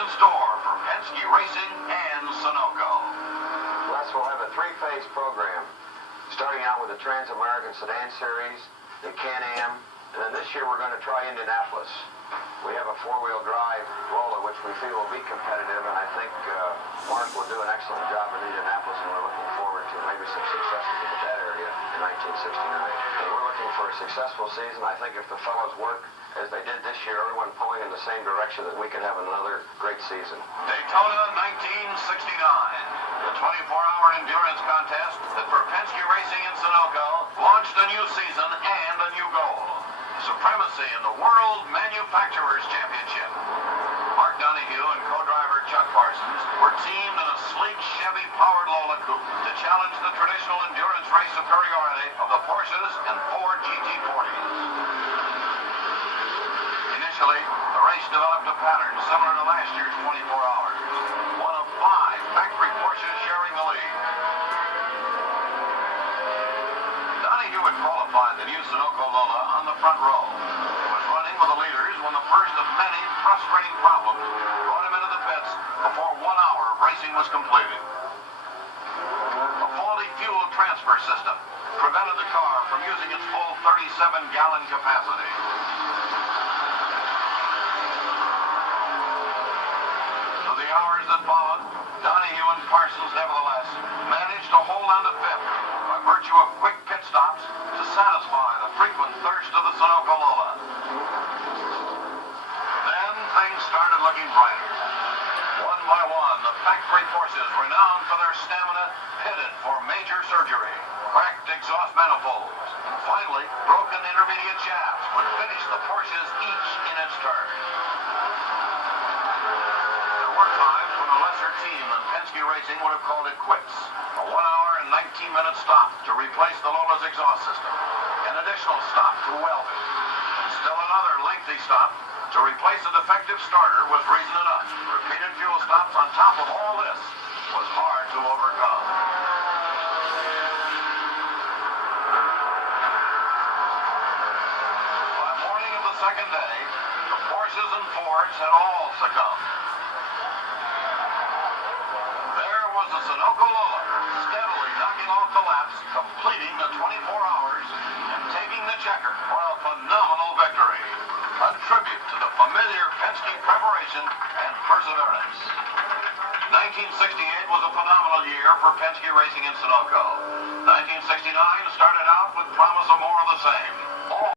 in store for Penske Racing and Sunoco. Les will have a three-phase program, starting out with the Trans-American Sedan Series, the Can-Am, and then this year we're going to try Indianapolis. We have a four-wheel drive Lola, which we feel will be competitive, and I think Mark will do an excellent job in Indianapolis, and we're looking forward to maybe some successes in that area in 1969. And we're looking for a successful season. I think if the fellows work as they did this year, everyone pulling in the same direction, that we can have another great season. Daytona 1969, the 24-hour endurance contest that for Penske Racing and Sunoco launched a new season and a new goal: supremacy in the World Manufacturers Championship. Mark Donohue and co-driver Chuck Parsons were teamed in a sleek Chevy-powered Lola coupe to challenge the traditional endurance race superiority of the Porsches and Ford GT40s. Initially, the race developed a pattern similar to last year's 24 hours. One of 5 factory Porsches sharing the lead. Donohue had qualified the new Sunoco Lola on the front row. He was running with the leaders when the first of many frustrating problems brought him into the pits before 1 hour of racing was completed. A faulty fuel transfer system prevented the car from using its full 37-gallon capacity. Through the hours that followed, Donohue and Parsons nevertheless managed to hold on to fifth by virtue of quick pit stops to satisfy the frequent thirst of the Sunoco Lola. Then things started looking brighter. One by one, the factory forces, renowned for their stamina, pitted for major surgery. Cracked exhaust manifolds, and finally, broken intermediate shafts would finish the Porsches each in its turn. There were times when a lesser team than Penske Racing would have called it quits. A 1 hour and 19-minute stop to replace the Lola's exhaust system. An additional stop to weld it. And still another lengthy stop to replace a defective starter was reason enough. Repeated fuel stops on top of all this was hard to overcome. By morning of the second day, the Porsches and Fords had all succumbed. There was the Sunoco Lola, steadily knocking off the laps, completing the 24 hours, and taking the checker for a phenomenal victory. A tribute to the familiar Penske preparation and perseverance. 1968 was a phenomenal year for Penske Racing in Sunoco. 1969 started out with promise of more of the same. All